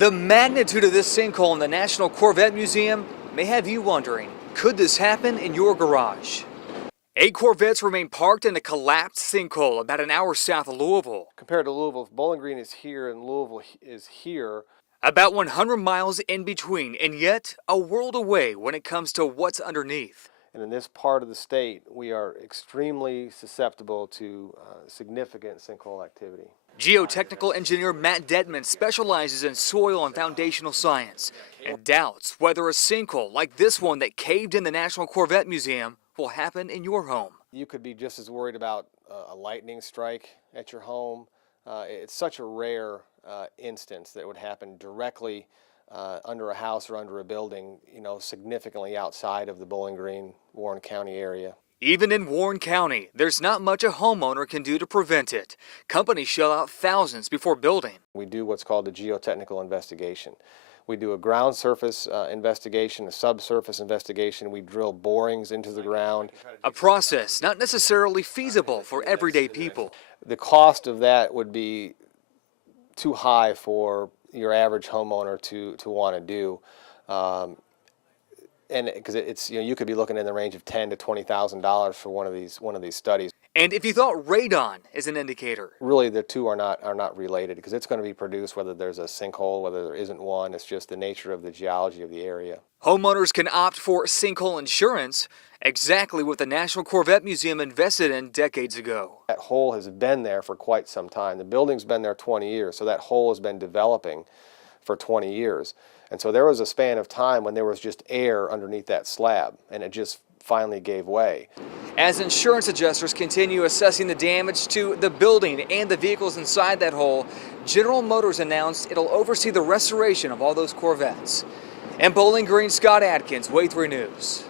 The magnitude of this sinkhole in the National Corvette Museum may have you wondering, could this happen in your garage? 8 Corvettes remain parked in a collapsed sinkhole about an hour south of Louisville. Compared to Louisville, if Bowling Green is here and Louisville is here, About 100 miles in between, and yet a world away when it comes to what's underneath. and in this part of the state, we are extremely susceptible to significant sinkhole activity. Geotechnical engineer Matt Detman specializes in soil and foundational science and doubts whether a sinkhole like this one that caved in the National Corvette Museum will happen in your home. You could be just as worried about a lightning strike at your home. It's such a rare instance that would happen directly under a house or under a building, significantly outside of the Bowling Green, Warren County area. Even in Warren County, there's not much a homeowner can do to prevent it. Companies shell out thousands before building. We do what's called a geotechnical investigation. We do a ground surface investigation, a subsurface investigation. We drill borings into the ground. A process not necessarily feasible for everyday people. The cost of that would be too high for your average homeowner to want to do. And because it's you could be looking in the range of $10,000 to $20,000 for one of these studies. And if you thought radon is an indicator, really the two are not related, because it's going to be produced whether there's a sinkhole, whether there isn't one. It's just the nature of the geology of the area. homeowners can opt for sinkhole insurance, exactly what the National Corvette Museum invested in decades ago. That hole has been there for quite some time. The building's been there 20 years, so that hole has been developing for 20 years. And so there was a span of time when there was just air underneath that slab, and it just finally gave way. As insurance adjusters continue assessing the damage to the building and the vehicles inside that hole, General Motors announced it'll oversee the restoration of all those Corvettes. And Bowling Green, Scott Atkins, Way 3 News.